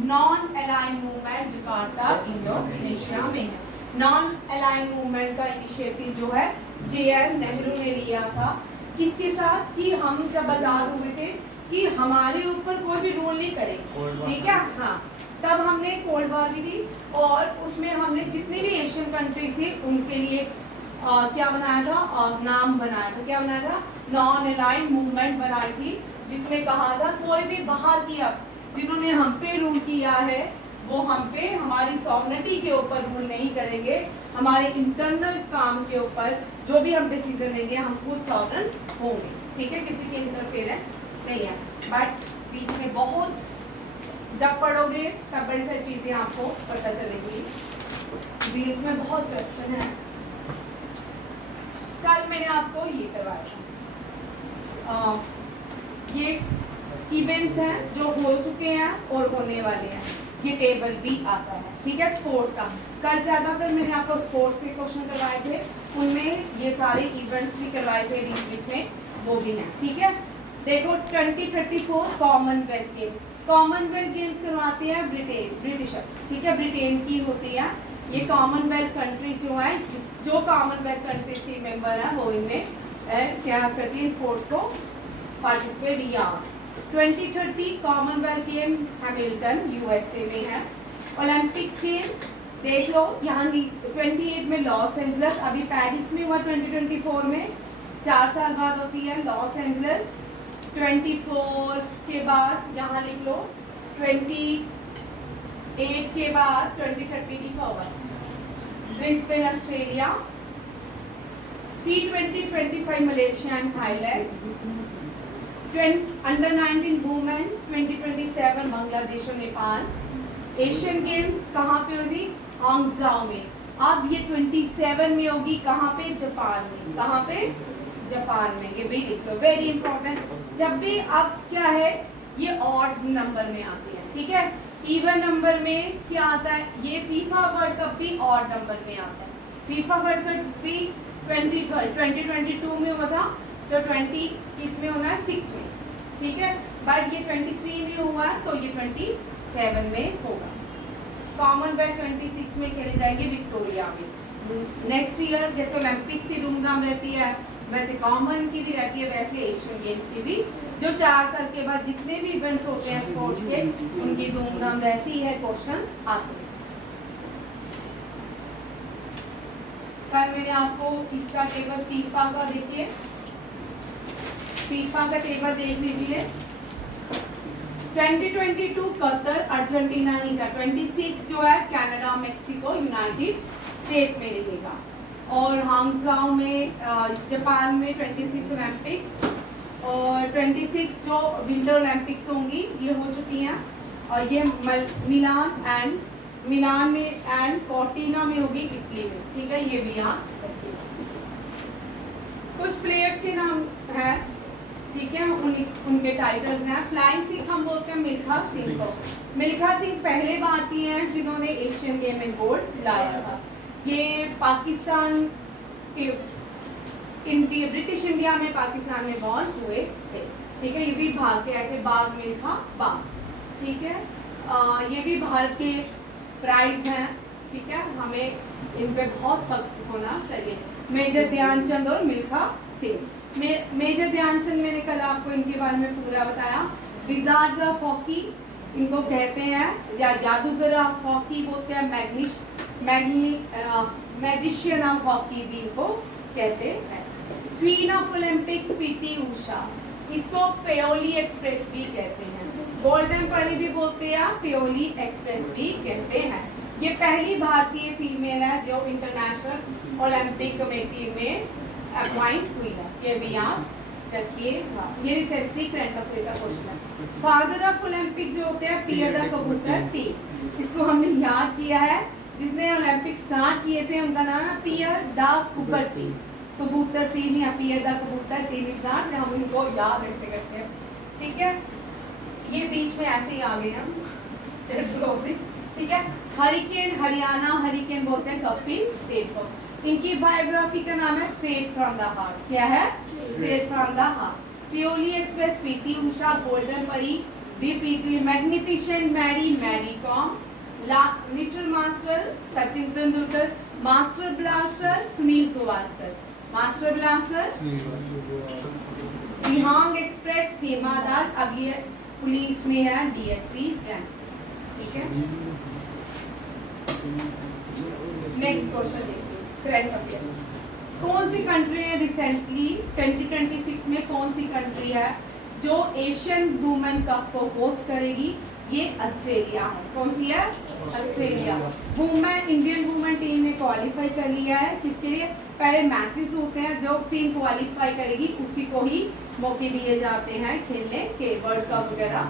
Non Aligned Movement Jakarta Indonesia में है। नॉन अलाइंड मूवमेंट का इनिशिएटिव जो है JL नेहरू ने लिया था, किसके साथ, कि हम जब आजाद हुए थे कि हमारे ऊपर कोई भी रूल नहीं करेगा, ठीक है। हाँ, तब हमने कोल्ड वॉर भी थी, और उसमें हमने जितनी भी एशियन कंट्री थी उनके लिए क्या बनाया था, नाम बनाया था, क्या बनाया था, नॉन अलाइंड मूवमेंट बनाई थी, जिसमें कहा था कोई भी बाहर की, अब जिन्होंने हम पे रूल किया है वो हम पे, हमारी सॉवरेनिटी के ऊपर रूल नहीं करेंगे, हमारे इंटरनल काम के ऊपर जो भी हम डिसीजन लेंगे हम खुद सॉवरेन होंगे, ठीक है, किसी की इंटरफेरेंस नहीं है। बट बीच में बहुत, जब पढ़ोगे तब बड़ी सारी चीज़ें आपको पता चलेगी, बीच में बहुत करप्शन है। कल मैंने आपको ये करवाया था, ये इवेंट्स हैं जो हो चुके हैं और होने वाले हैं, ये टेबल भी आता है, ठीक है। स्पोर्ट्स का कल ज़्यादातर मैंने आपको स्पोर्ट्स के क्वेश्चन करवाए थे, उनमें ये सारे इवेंट्स भी करवाए थे बीच बीच में, वो भी हैं, ठीक है। देखो 2034 कॉमनवेल्थ गेम, कॉमनवेल्थ गेम्स करवाते हैं ब्रिटिशर्स, ठीक है, ब्रिटेन की होती है। ये कॉमनवेल्थ कंट्री जो है, जो कॉमनवेल्थ कंट्रीज की मेंबर है वो इनमें क्या करती है, स्पोर्ट्स को पार्टिसिपेट या। 2030 कॉमनवेल्थ गेम हैमिल्टन USA में है। ओलंपिक्स गेम देख लो, यहाँ 28 में लॉस एंजलस, अभी पेरिस में हुआ 2024 में, 4 साल बाद होती है लॉस एंजलस। 24 के बाद यहाँ लिख लो, 28 के बाद 2030 लिखा होगा, Brisbane Australia. T20 25 Malaysia and Thailand. Under 19 women 2027 Bangladesh और नेपाल। एशियन गेम्स कहाँ पे होगी, हांगझाओ में। अब ये 27 में होगी, कहाँ पे, जापान में, कहाँ पे, जापान में, ये भी लिख लो, वेरी इंपॉर्टेंट। जब भी अब क्या है, ये ऑड नंबर में आती है, ठीक है। इवन नंबर में क्या आता है, ये फीफा वर्ल्ड कप भी ऑड नंबर में आता है। फीफा वर्ल्ड कप भी 2022 में हुआ था, तो 20 इसमें होना है 6 में, ठीक है। बट ये 23 में हुआ है, तो ये 27 में होगा। कॉमनवेल्थ 26 में खेले जाएंगे विक्टोरिया में। नेक्स्ट ईयर जैसे ओलंपिक्स की धूमधाम रहती है, वैसे कॉमन की भी रहती है, वैसे एशियन गेम्स की भी, जो 4 साल के बाद जितने भी इवेंट्स होते हैं स्पोर्ट्स के, उनकी धूमधाम रहती है, क्वेश्चंस आते हैं। कल मैंने आपको इसका टेबल फीफा का, देखिए फीफा का टेबल देख लीजिए, 2022 कतर अर्जेंटीना नहीं था, 26 जो है कनाडा, मेक्सिको, यूनाइटेड स्टेट में रहेगा। और हांगझाओ में जापान में 26 ओलंपिक्स और 26 जो विंटर ओलंपिक्स होंगी ये हो चुकी हैं। और ये मिलान में एंड कॉर्टिना में होगी इटली में, ठीक है। ये भी यहाँ कुछ प्लेयर्स के नाम है, ठीक है, उनके टाइटल्स हैं। फ्लाइंग सिख हम बोलते हैं मिल्खा सिंह को। मिल्खा सिंह पहले भारतीय हैं जिन्होंने एशियन गेम में गोल्ड लाया था। ये पाकिस्तान के ब्रिटिश इंडिया में पाकिस्तान में बॉर्न हुए थे, ठीक है। ये भी भाग के आए थे, बाग मिल्खा बाग, ठीक है। ये भी भारत के प्राइड्स हैं, ठीक है। हमें इन पे बहुत फख्र होना चाहिए। मेजर ध्यानचंद और मिल्खा सिंह। मेजर ध्यानचंद मैंने कल आपको इनके बारे में पूरा बताया। विजार्ड्स ऑफ हॉकी इनको कहते हैं, या जादूगर ऑफ हॉकी बोलते हैं, मैजिशियन ऑफ हॉकी भी इनको कहते हैं। Queen of Olympics PT Usha, इसको पेओली एक्सप्रेस भी कहते हैं। गोल्डन परी भी बोलते हैं, पेओली एक्सप्रेस भी कहते हैं। ये पहली भारतीय फीमेल है जो इंटरनेशनल ओलंपिक कमेटी में अपॉइंट हुई है, ये भी याद रखिएगा। ये रिसेंटली करंट अफेयर का क्वेश्चन है। फादर ऑफ ओलंपिक जो होते हैं पियर द कबूतर, इसको हमने याद किया है। जिसने ओलंपिक स्टार्ट किए थे उनका नाम है पियर द कुबर्टी। कबूतर तीन या पियर द कबूतर तीन स्टार्ट, हम इनको याद ऐसे करते हैं, ठीक है। ये बीच में ऐसे ही आ गए हम, ठीक है। हरिकेन हरियाणा, हरिकेन बोलते हैं कपिल देव को। इनकी बायोग्राफी का नाम है स्ट्रेट फ्रॉम द हार्ट। क्या है? Straight from the heart. Payyoli express PT Usha, golden परी बीपीटी, magnificent Mary Mary Kom, little master Sachin Tendulkar, master blaster Sunil Gavaskar, master blaster विहांग एक्सप्रेस हेमा दास, अब ये पुलिस में है डीएसपी रैंक, ठीक है। नेक्स्ट क्वेश्चन देखिए, करंट अफेयर। कौन सी कंट्री है रिसेंटली 2026 में कौन सी कंट्री है जो एशियन वुमेन कप को होस्ट करेगी? ये ऑस्ट्रेलिया है। कौन सी है? Australia. Women Indian women team ने क्वालिफाई कर लिया है। किसके लिए? पहले मैचेस होते हैं, जो टीम क्वालिफाई करेगी उसी को ही मौके दिए जाते हैं खेलने के, वर्ल्ड कप वगैरह।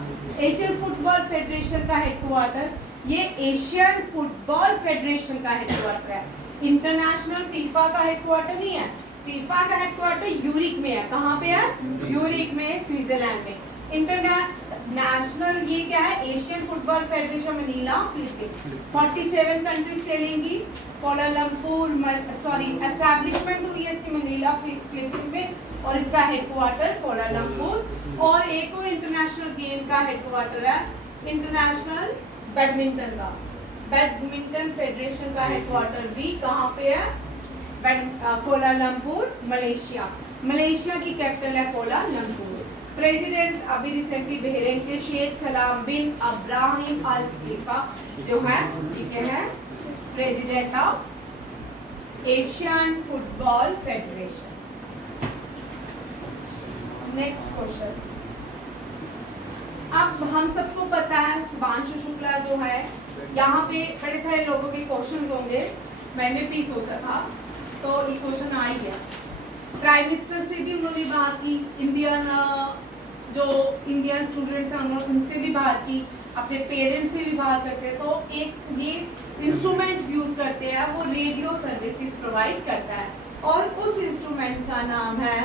एशियन फुटबॉल फेडरेशन का हेडक्वार्टर, ये एशियन फुटबॉल फेडरेशन का हेडक्वार्टर है, इंटरनेशनल फीफा का हेडक्वार्टर नहीं है। फीफा का हेडक्वार्टर यूरिक में है। कहाँ पे है? यूरिक में, स्विट्जरलैंड में। इंटरनेशनल ये क्या है? Asian Football Federation Manila Philippines. 47 countries खेलेंगी। कोलालमपुर एस्टैब्लिशमेंट हुई है इसकी मनीला फिलीपींस में, और इसका हेडक्वार्टर कोलालमपुर। और एक और इंटरनेशनल गेम का हेडक्वार्टर है इंटरनेशनल बैडमिंटन का, बैडमिंटन फेडरेशन का हेडक्वार्टर भी कहाँ पे है? Kuala Lumpur, Malaysia. मलेशिया की कैपिटल है कोलालमपुर। प्रेसिडेंट अभी रिसेंटली बहरीन के शेख सलाम बिन अब्राहिम अल खलीफा जो है, ठीक है, president of Asian Football federation. Next question. अब हम सबको पता है शुभांशु शुक्ला जो है, यहाँ पे बड़े सारे लोगों के क्वेश्चंस होंगे, मैंने भी सोचा था तो ये क्वेश्चन आ ही गया। प्राइम मिनिस्टर से भी उन्होंने बात की, इंडियन स्टूडेंट्स हैं उनसे भी बात की, अपने पेरेंट्स से भी बात करते हैं। तो एक ये इंस्ट्रूमेंट यूज करते हैं, वो रेडियो सर्विसेज प्रोवाइड करता है, और उस इंस्ट्रूमेंट का नाम है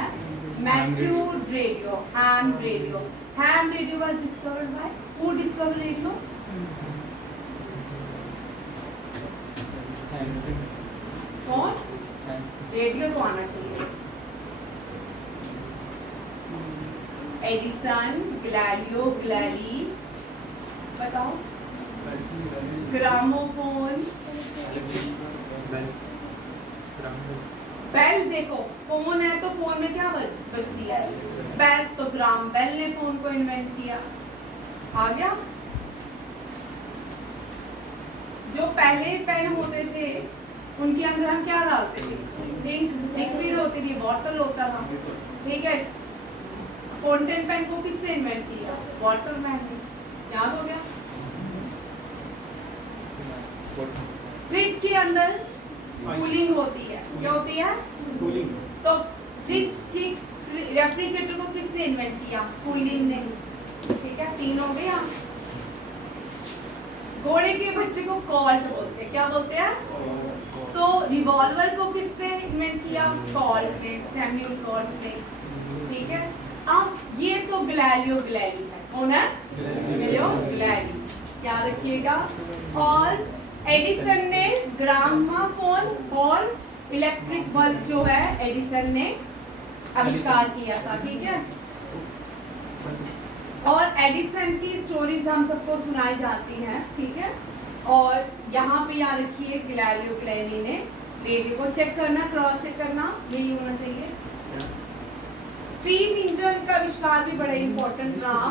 मैक्यूड radio, ham radio. Ham radio was discovered by, who discovered radio? कौन? रेडियो तो आना चाहिए। एडिसन, गैलीलियो गैलीली, बताओ। Gramophone, bell. देखो फोन है तो फोन में क्या बजती है? बेल। तो ग्राम बेल ने फोन को इन्वेंट किया। आ गया। जो पहले पेन होते थे उनके अंदर हम क्या डालते थे? इंक, लिक्विड होती थी, वाटर होता था, ठीक है। फाउंटेन पेन को किसने इन्वेंट किया? वाटरमैन ने। याद हो गया? फ्रिज के अंदर कूलिंग होती है, क्या होती है? कूलिंग। तो फ्रिज की रेफ्रिजरेटर को किसने इन्वेंट किया? कूलिंग ने। ठीक है, 3 हो गया। घोड़े के बच्चे को कॉल्ट बोलते हैं, क्या बोलते हैं? तो रिवॉल्वर को किसने इन्वेंट किया? कॉल्ट ने, सैम्यूअल कॉल्ट ने। ठीक है, अब ये तो गैलीलियो गैलीली है, कौन है? गैलीलियो गैलीली, याद रखिएगा। और एडिसन ने ग्रामाफोन और इलेक्ट्रिक बल्ब जो है एडिसन ने आविष्कार किया था। ठीक है, और एडिसन की स्टोरीज हम सबको सुनाई जाती हैं। ठीक है, और यहाँ पे याद रखिए गैलीलियो गैलीली ने रेडियो को चेक करना, क्रॉस चेक करना, यही होना चाहिए। स्टीम इंजन का आविष्कार भी बड़ा इंपॉर्टेंट रहा।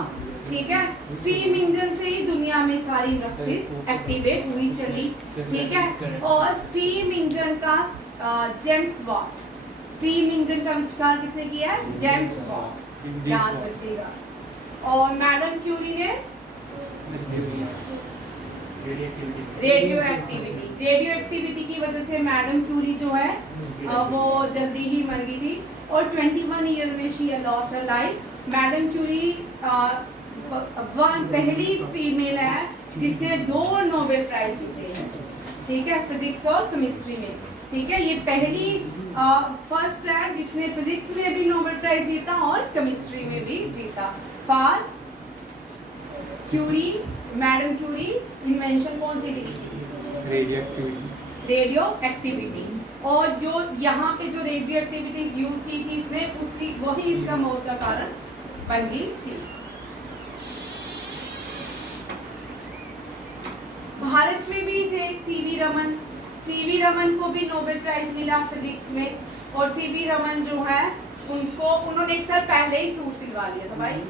ठीक है, स्टीम इंजन से ही दुनिया में सारी इंडस्ट्रीज एक्टिवेट हुई चली। ठीक है, और स्टीम इंजन का जेम्स वाट, स्टीम इंजन का आविष्कार किसने किया है? जेम्स वाट, याद रखिएगा। और मैडम क्यूरी ने रेडियो एक्टिविटी की वजह से मैडम क्यूरी जो है वो जल्दी ही मर गई थी और 21 ईयर में she lost her life. Madam Curie पहली फीमेल है जिसने 2 नोबेल प्राइज जीते हैं। ठीक है, फिजिक्स और केमिस्ट्री में। ठीक है, ये पहली फर्स्ट है जिसने फिजिक्स में भी नोबेल प्राइज जीता और केमिस्ट्री में भी जीता। For Curie, madam Curie invention कौन सी दी थी? Radioactivity. और जो यहाँ पे जो रेडियो एक्टिविटी यूज की थी इसने, उसी वही इसका मौत का कारण बन गई थी। भारत में भी थे सीवी रमन। सीवी रमन को भी नोबेल प्राइज मिला फिजिक्स में। और सीवी रमन जो है उन्होंने एक साल पहले ही सूट सिलवा लिया था। भाई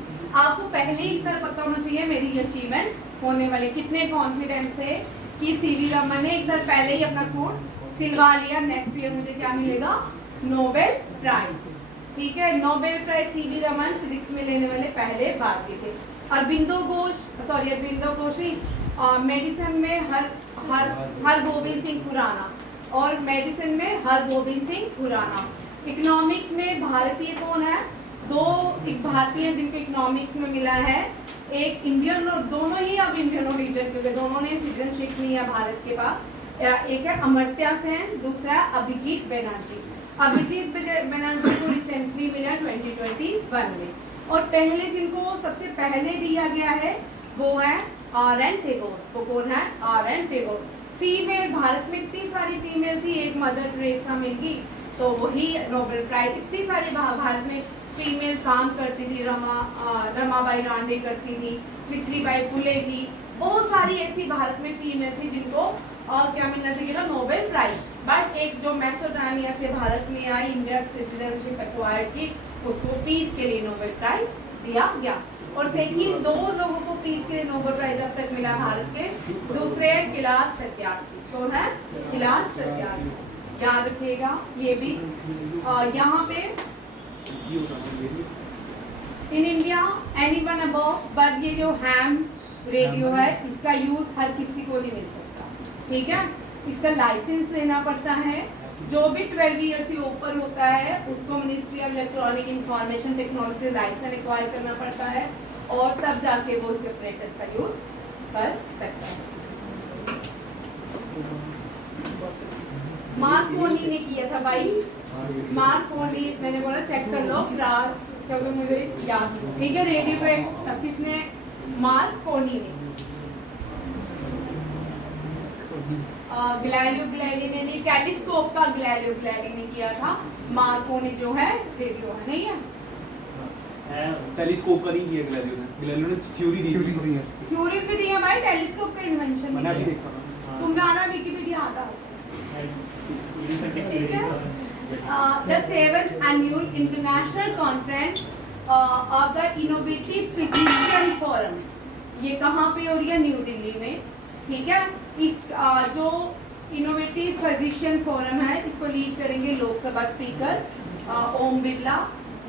आपको पहले ही एक साल पता होना चाहिए मेरी अचीवमेंट होने वाले। कितने कॉन्फिडेंस थे कि सीवी रमन ने एक साल पहले ही अपना सूट सिलवा लिया, नेक्स्ट ईयर मुझे क्या मिलेगा? Nobel prize. ठीक है, Nobel prize CV Raman physics में लेने वाले पहले भारतीय थे। अरबिंदो घोष नहीं, मेडिसिन में हरगोबिंद सिंह खुराना, और मेडिसिन में हरगोबिंद सिंह खुराना। इकोनॉमिक्स में भारतीय कौन है? 2 एक भारतीय जिनको इकोनॉमिक्स में मिला है, एक इंडियन और दोनों ही अब इंडियन ओरिजिन, क्योंकि दोनों ने सिटीजनशिप लिया भारत के पास। एक है अमर्त्य सेन, दूसरा है अभिजीत बनर्जी। अभिजीत बनर्जी को रिसेंटली मिला 2021 में। और पहले जिनको सबसे पहले दिया गया है वो है आर.एन. टैगोर। वो कौन है? आर.एन. टैगोर। फीमेल, भारत में इतनी सारी फीमेल थी, एक मदर टेरेसा मिल गई तो वही नोबेल प्राइज। इतनी सारी भारत में फीमेल काम करती थी, रमाबाई रांडे करती थी, सावित्रीबाई फुले थी, बहुत सारी ऐसी भारत में फीमेल थी जिनको क्या मिलना चाहिए था? Nobel prize. बट एक जो मेसोपोटामिया से भारत में आई, इंडिया सिटीजनशिप एक्वायर्ड की, उसको पीस के लिए नोबेल प्राइज दिया गया। और सेकंड 2 लोगों को पीस के लिए नोबेल प्राइज अब तक मिला भारत के। दूसरे है कैलाश सत्यार्थी। कौन है? कैलाश सत्यार्थी, याद रखिएगा ये भी। यहाँ पे in India anyone above, but ये जो हैम रेडियो है इसका यूज हर किसी को नहीं मिल सकता। ठीक है, इसका लाइसेंस लेना पड़ता है। जो भी 12 ईयर से ऊपर होता है उसको ministry of electronic information technology से लाइसेंस एक्वायर करना पड़ता है और तब जाके वो इस apparatus का यूज कर सकता है। मार्कोनी ने किया था भाई, मार्कोनी, मैंने बोला चेक कर लो क्लास, क्योंकि मुझे याद नहीं। ठीक है, रेडियो पे किसने? मार्कोनी ने। गैलीलियो गैलीली ने नहीं, टेलीस्कोप का गैलीलियो गैलीली ने किया था। मार्कोनी जो है रेडियो है, नहीं है? टेलीस्कोप का नहीं किया गैलीलियो ने। गैलीलियो ने थ्योरीज दी है। थ्योरीज भी दी है भाई, टेलीस्कोप का इन्वेंशन मैंने भी अभी किया। देखा। तुमने आना विकिपीडिया आता है। ठीक है, the 7th annual international conference of the innovative physician forum, ये कहाँ पे हो रही है? न्यू दिल्ली में। ठीक है, इस जो इनोवेटिव फिजिशियन फोरम है इसको लीड करेंगे लोकसभा स्पीकर ओम बिरला।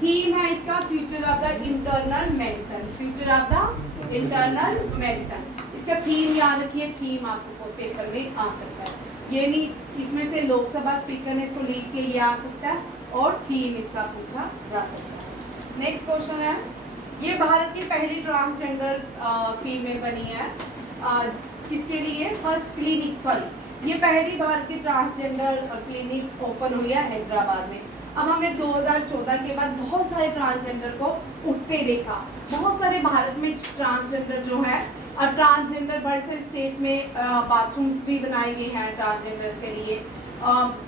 थीम है इसका future of the internal medicine, future of the internal medicine. इसका थीम याद रखिए, थीम आपको पेपर में आ सकता है, ये नहीं इसमें से लोकसभा स्पीकर ने इसको लिख के ये आ सकता है और थीम इसका पूछा जा सकता है। नेक्स्ट क्वेश्चन है, ये भारत की पहली ट्रांसजेंडर फीमेल बनी है, किसके लिए? फर्स्ट क्लिनिक, सॉरी ये पहली भारत की ट्रांसजेंडर क्लिनिक ओपन हुई है हैदराबाद में। अब हमने 2014 के बाद बहुत सारे ट्रांसजेंडर को उठते देखा, बहुत सारे भारत में ट्रांसजेंडर जो है, और ट्रांसजेंडर बड़े सारे स्टेट्स में बाथरूम्स भी बनाए गए हैं ट्रांसजेंडर्स के लिए,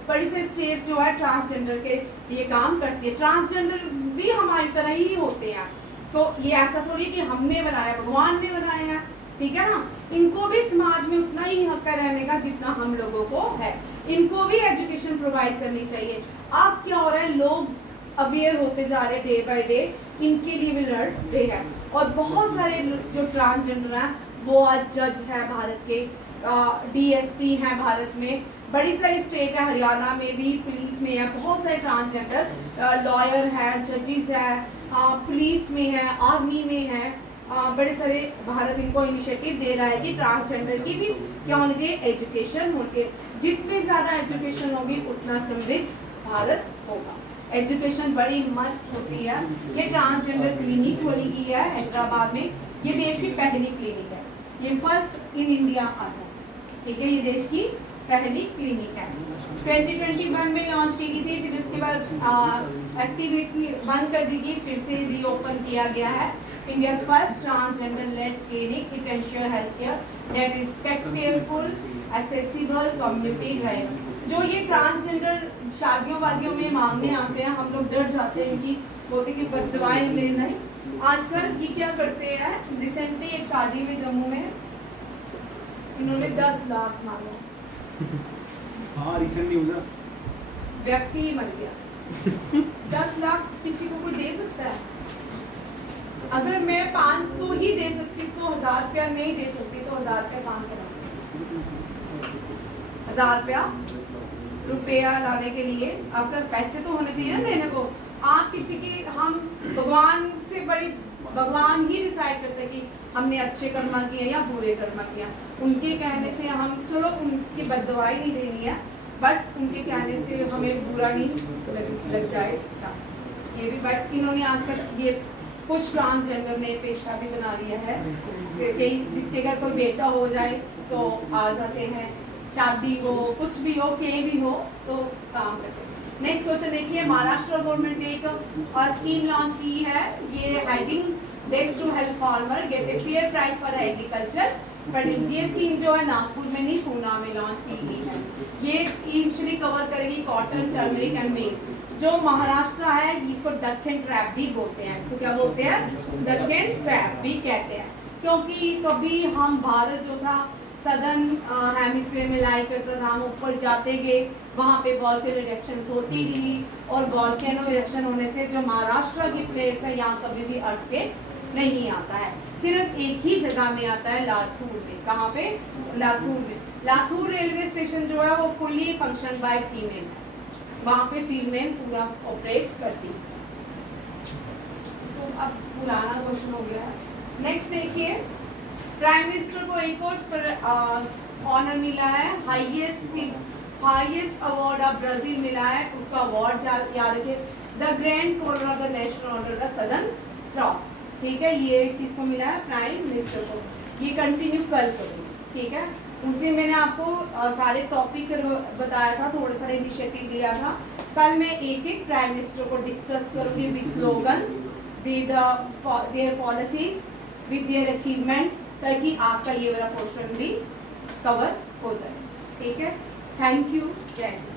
बड़ी से स्टेट्स जो है ट्रांसजेंडर के लिए काम करती है। ट्रांसजेंडर भी हमारी तरह ही होते हैं, तो ये ऐसा थोड़ी कि हमने बनाया, भगवान ने बनाया है, ठीक है ना। इनको भी समाज में उतना ही हक है रहने का जितना हम लोगों को है, इनको भी एजुकेशन प्रोवाइड करनी चाहिए। अब क्या हो रहा है, लोग अवेयर होते जा रहे डे बाय डे, इनके लिए भी लड़ रहे हैं। और बहुत सारे जो ट्रांसजेंडर हैं वो आज जज है भारत के, डीएसपी हैं भारत में, बड़ी सारी स्टेट है, हरियाणा में भी पुलिस में है बहुत सारे ट्रांसजेंडर, लॉयर है, जजेस है, पुलिस में है, आर्मी में है, बड़े सारे भारत इनको इनिशिएटिव दे रहा है कि ट्रांसजेंडर की भी क्या होनी चाहिए, एजुकेशन होनी चाहिए। जितनी ज़्यादा एजुकेशन होगी उतना समृद्ध भारत होगा। एजुकेशन बड़ी मस्ट होती है। ये ट्रांसजेंडर क्लिनिक खोली गई है हैदराबाद में, ये देश की पहली क्लिनिक है, ये फर्स्ट इन इंडिया आता है, ठीक है, ये देश की पहली क्लिनिक है। 2021 में लॉन्च की गई थी, फिर उसके बाद एक्टिविटी बंद कर दी गई, फिर से रीओपन किया गया है। India's first transgender led clinic, it ensure health care that is respectful, accessible, community driven. जो ये ट्रांसजेंडर शादियों वादियों में मांगने आते हैं, हम लोग डर जाते हैं कि बोलते कि बददुआएं ले, नहीं। आजकल ये क्या करते हैं, रिसेंटली एक शादी में जम्मू में इन्होंने 10 लाख मांगा, हाँ रिसेंट न्यूज़ है, व्यक्ति ही मर गया। 10 लाख किसी को कोई दे सकता है? अगर मैं 500 ही दे सकती तो 1000 रुपया नहीं दे सकती, तो 1000 रुपया कहाँ से लाऊं? 1000 रुपया लाने के लिए आपका पैसे तो होने चाहिए ना देने को। आप किसी की, हम भगवान से बड़ी, भगवान ही डिसाइड करते हैं कि हमने अच्छे कर्म किए या बुरे कर्म किया। उनके कहने से हम, चलो उनकी बददुआई नहीं देनी है, बट उनके कहने से हमें बुरा नहीं लग जाएगा ये भी। बट इन्होंने आजकल ये कुछ ट्रांसजेंडर ने पेशा भी बना लिया है कि जिसके घर कोई बेटा हो जाए तो आ जाते हैं, शादी हो, कुछ भी हो, के भी हो, तो काम करते हैं। नेक्स्ट क्वेश्चन देखिए, महाराष्ट्र गवर्नमेंट ने एक स्कीम लॉन्च की है, ये heading desk to help farmer get a fair price for agriculture produce. ये स्कीम जो है नागपुर में नहीं, पूना में लॉन्च की गई है। ये एक्चुअली कवर करेगी कॉटन, टर्मरिक एंड मेज। जो महाराष्ट्र है इसको दक्कन ट्रैप भी बोलते हैं, इसको क्या बोलते हैं, दक्कन ट्रैप भी कहते हैं, क्योंकि कभी हम भारत जो था सदर्न हेमिस्फीयर में लाई करता था, हम ऊपर जाते गए, वहाँ पे वॉल्केनो इरेप्शंस होती रही, और वॉल्केनो इरेप्शन होने से जो महाराष्ट्र की प्लेट्स है यहाँ कभी भी अर्थक्वेक नहीं आता है, सिर्फ एक ही जगह में आता है, लातूर में। कहाँ पे? लातूर में। लातूर रेलवे स्टेशन जो है वो फुली फंक्शन बाय फीमेल, वहाँ पे फीमेल पूरा ऑपरेट करती है। तो अब पुराना क्वेश्चन हो गया है। नेक्स्ट देखिए, प्राइम मिनिस्टर को एक और ऑनर मिला है, हाईएस्ट अवार्ड ऑफ ब्राजील मिला है, उसका अवार्ड याद रखिए, the grand collar of the national order the southern cross, ठीक है। ये किसको मिला है? प्राइम मिनिस्टर को। ये कंटिन्यू कल करूँगी, ठीक है। उस दिन मैंने आपको सारे टॉपिक बताया था, थोड़े सारे इनिशिएटिव दिया था। कल मैं एक एक प्राइम मिनिस्टर को डिस्कस करूँगी with slogans, with their policies, with their achievement, ताकि आपका ये वाला पोर्शन भी कवर हो जाए, ठीक है। थैंक यू, जय हिंद।